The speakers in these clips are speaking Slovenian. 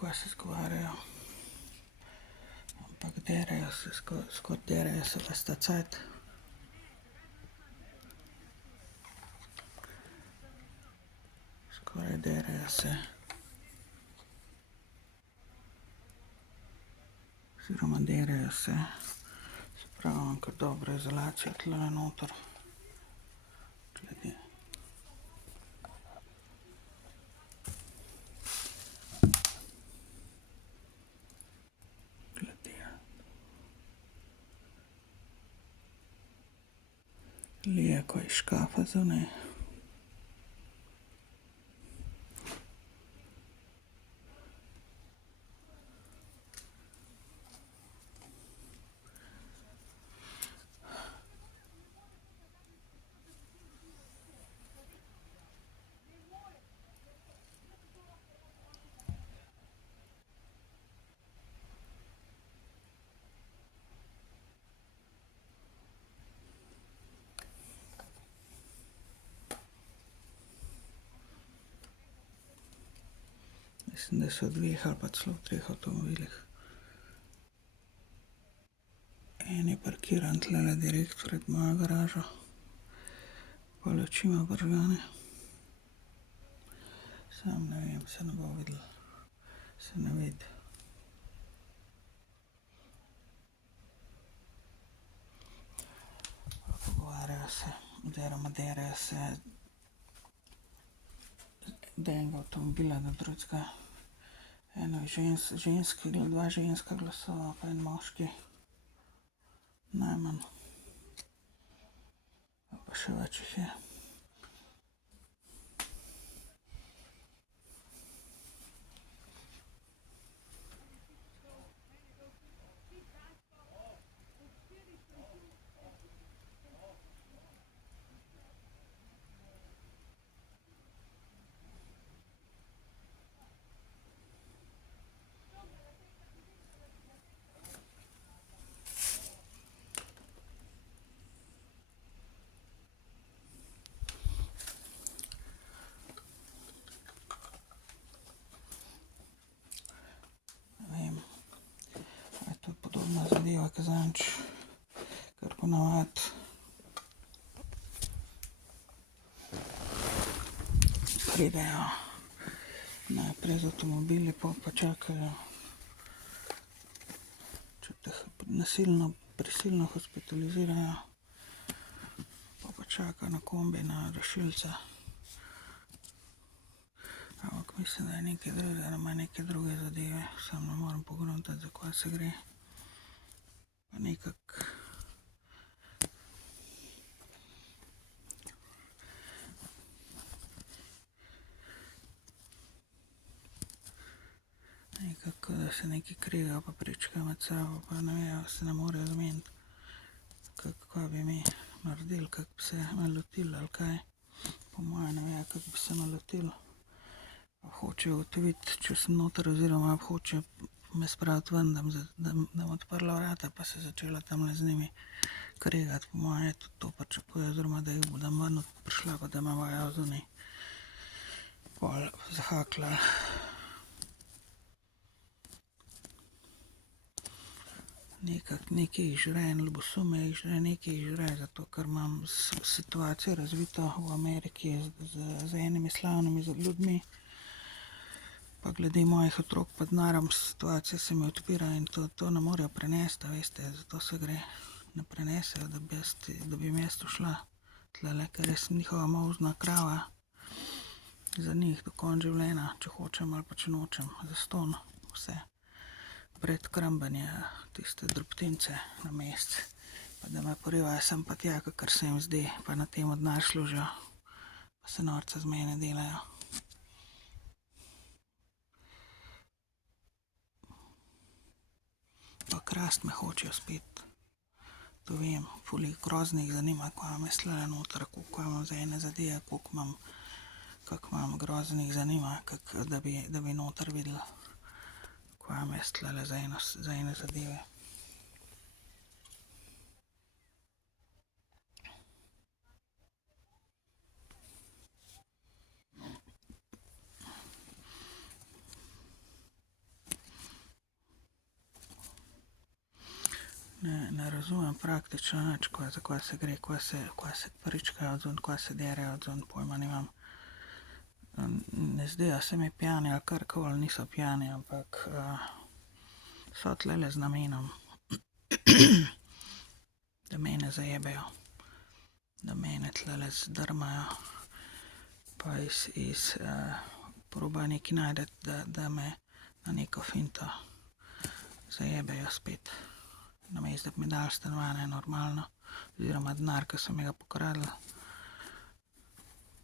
kaj se zgovarjajo. Ampak derejo se, skoraj derejo se ves ta cajt. Skoraj derejo se. Oziroma derejo se. Se pravi, imam kar dobro izolacijo tlele noter. Glede. Lije ko iz škafa zunaj. Mislim, da so v 2 ali pa celo v 3 avtomobilih. En je parkiran tlele direkt pred mojo garažo. Pa luči ima prižgane. Sam ne vem, se ne bo videlo. Se ne vidi. Pogovarjajo se, oziroma derejo se od enega avtomobila do drugega. Eno je ženski, 2 ženska glasova pa en moški. Najmanj. Pa še več jih je. Podobna zadeva, kot zadnjič, kar ponavadi pridejo najprej z avtomobili, pol pa čakajo, če te prisilno hospitalizirajo, pol pa čakajo na kombi, na rešilce. Ampak mislim, da je nekaj drugega, da ima neke druge zadeve, sam ne morem pogruntati, za kaj se gre. Pa nekako da se nekaj krigajo pa pričkajo med sabo, pa ne vejo, se ne morejo zmeniti, kaj bi mi naredili, kako bi se nalotili ali kaj. Po moje ne vejo, kako bi se nalotili. Hočejo ugotoviti, če sem noter, oziroma hočejo me spraviti ven, da bom odprla vrata, pa se začela tamle z njimi kregati. Po moje tudi to pričakujejo, oziroma da bom ven prišla, pa da me bojo zunaj pol zahakljali. Nekaj jih žre, en ljubosum jih žre, nekaj jih žre, zato ker imam situacijo razvito v Ameriki z enimi slavnimi ljudmi. Pa glede mojih otrok pa denarjem situacija se mi odpira in to ne morejo prenesti, veste, zato se gre. Ne prenesejo, da bi jim jaz ušla tlele, ker jaz sem njihova molzna krava. Za njih do konca življenja, če hočem ali pa če nočem, zastonj vse. Pred krambanje tiste drobtince na mesec, pa da me porivajo sem pa tja, kakor se jim zdi, pa na tem denar služijo, pa se norca z mene delajo. Pa krast me hočejo spet, to vem, ful jih grozno jih zanima, kaj imam jaz tlele noter, koliko imam za ene zadeve, kako imam grozno jih zanima, da bi noter videli, kaj imam jaz tlele za ene zadeve. ne razumem praktično nič, za kaj se gre, kaj se pričkajo odzun, kaj se derejo odzun, pojma nimam. Ne zdijo se mi pijani ali karkoli, niso pijani, ampak so tlele z namenom, da mene zajebejo, da mene tlele zdrmajo, pa iz probajo nekaj najdeti, da me na neko finto zajebejo spet. Namesto, da bi mi dali stanovanje normalno, oziroma denar, ki so mi ga pokradli,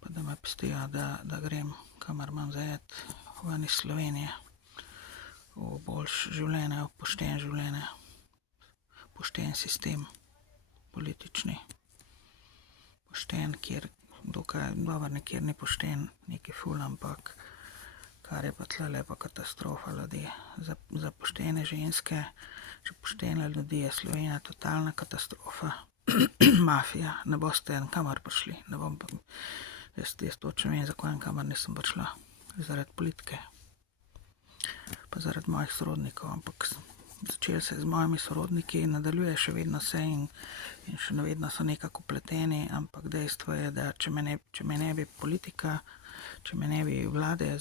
pa da me pustijo, da grem, kamor imam zajet, ven iz Slovenije, v boljše življenje, v pošteno življenje, pošten sistem, politični, pošten, kjer dokaj dobro nekjer ni pošten, neki ful, ampak kar je pa tlele pa katastrofa ljudi. Za poštene ženske, za poštene ljudi je Slovenija totalna katastrofa. Mafija, ne boste nikamor prišli, ne bom pa, jaz točno vem, zakaj nikamor nisem prišla, zaradi politike, pa zaradi mojih sorodnikov, ampak začeli se z mojimi sorodniki, nadaljuje še vedno se in še vedno so nekako upleteni, ampak dejstvo je, da če me ne bi politika, če me ne bi vlada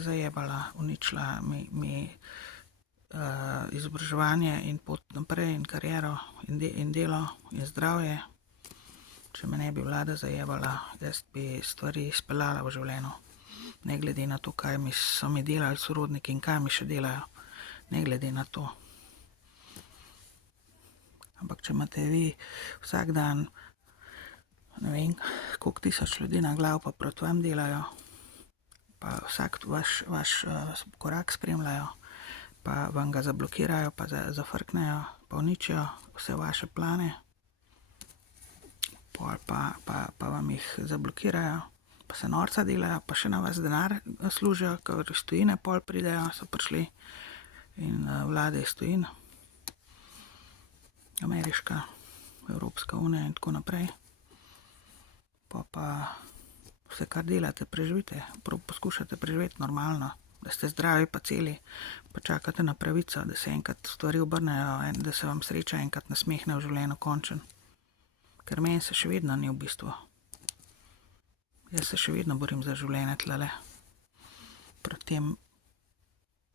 zajebala, uničila mi izobraževanje in pot naprej in kariero in delo in zdravje, če me ne bi vlada zajebala, jaz bi stvari speljala v življenju, ne glede na to, kaj so mi delali sorodniki in kaj mi še delajo, ne glede na to. Ampak če imate vi vsak dan, ne vem, koliko tisoč ljudi na glavo pa proti vam delajo, pa vsak vaš korak spremljajo, pa vam ga zablokirajo, pa zafrknejo, pa uničijo vse vaše plane, pa vam jih zablokirajo, pa se norca delajo, pa še na vas denar služijo, ker iz tujine pol pridejo, so prišli in vlade iz tujin, ameriška, Evropska unija in tako naprej. Pa vse, kar delate, preživite, poskušate preživeti normalno, da ste zdravi pa celi, pa čakate na pravico, da se enkrat stvari obrnejo, da se vam sreča enkrat nasmehne v življenju končen. Ker meni se še vedno ni v bistvu. Jaz se še vedno borim za življenje tlele. Proti tem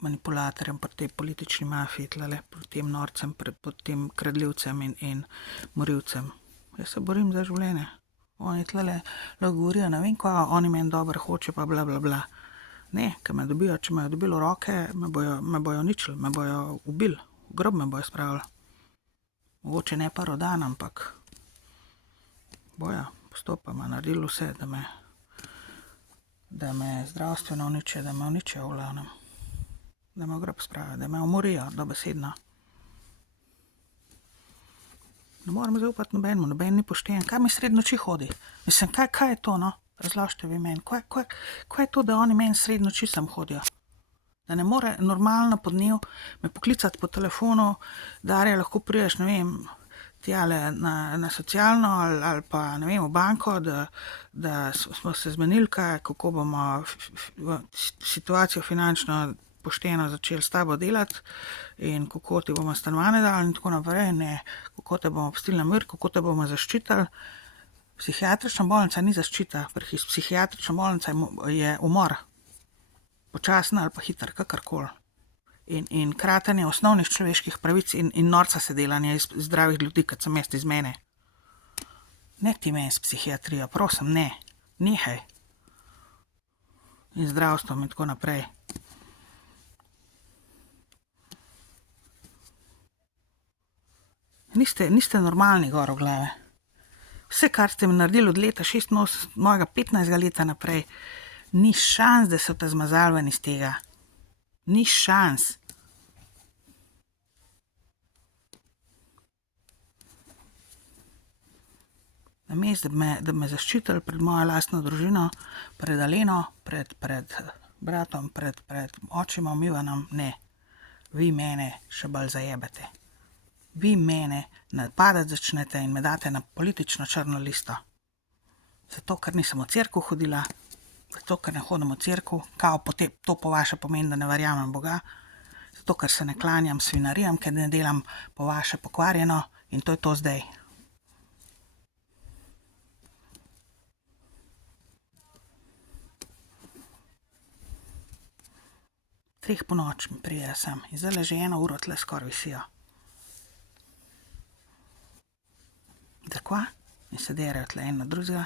manipulatorjem, proti tej politični mafiji tlele, proti tem norcem, proti tem kradljivcem in morilcem. Jaz se borim za življenje. Oni tlele lahko govorijo, ne vem kaj, oni meni dobro hoče, pa bla bla bla. Ne, ker me dobijo, če me dobilo roke, me bojo uničili, me bojo ubili, v grob me bojo spravili. Mogoče ne pa rodan, ampak bojo postopoma naredili vse, da me zdravstveno uničijo, da me uničijo v glavnem. Da me v grob spravijo, da me umorijo, dobesedno. Ne morem zaupati nobenemu, noben ni pošten. Kaj mi sredi noči hodi? Mislim, kaj je to, no? Razložite vi meni. Kaj je to, da oni meni sredi noči sem hodijo? Da ne more normalno po dnevu me poklicati po telefonu, Darja, lahko prideš, ne vem, tjale na socialno ali pa, ne vem, v banko, da smo se zmenili, kako bomo situacijo finančno pošteno začeli s tabo delati in kako ti bomo stanovanje dali in tako naprej, ne, kako te bomo pustili na mir, kako te bomo zaščitili. Psihiatrična bolnica ni zaščita, psihiatrična bolnica je umor, počasen ali pa hiter, kakorkoli. In kratenje osnovnih človeških pravic in norca se delanje iz zdravih ljudi, kot sem jaz iz mene. Ne ti meni s psihiatrijo, prosim, ne, nehaj. In zdravstvom in tako naprej. Niste normalni gor v glave. Vse, kar ste mi naredili od leta 86, mojega 15 leta naprej, ni šans, da so te zmazali ven iz tega. Ni šans. Namesto, da me zaščitili pred mojo lastno družino, pred Aleno, pred bratom, pred očimom Ivanom, ne. Vi mene še bolj zajebete. Vi mene napadati začnete in me date na politično črno listo. Zato, ker nisem v cerkev hodila, zato, ker ne hodim v cerkev, kao to po vaše pomeni, da ne verjamem Boga, Zato, ker se ne klanjam svinarijam, ker ne delam po vaše pokvarjeno in to je to zdaj. Treh po noč mi prije sem in zdaj že 1 uro tle skoraj visijo. Zakva? In se derajo tle en na drugega.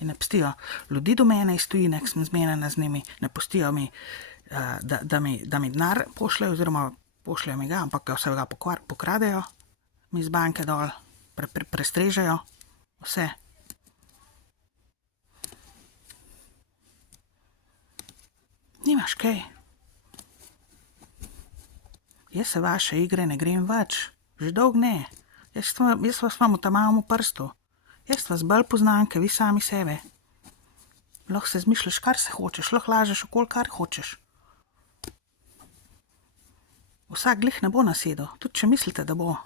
In ne pustijo ljudi do mene iz tujine, ker sem zmenjena z njimi, ne pustijo mi, da mi denar pošljajo, oziroma pošljajo mi ga, ampak ga vsega pokradejo, mi z banke dol, prestrežejo, vse. Nimaš kaj. Jaz se vaše igre ne grem več, že dolgo ne. Jaz vas imam v tamavem prstu. Jaz vas bolj poznam, ke vi sami sebe. Lahko se zmišljaš, kar se hočeš, lahko lažeš okoli, kar hočeš. Vsak glih ne bo nasedel, tudi če mislite, da bo.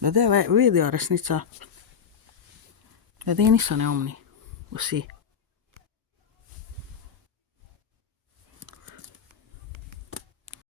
Ljudje vejo resnico. Ljudje niso neumni, vsi.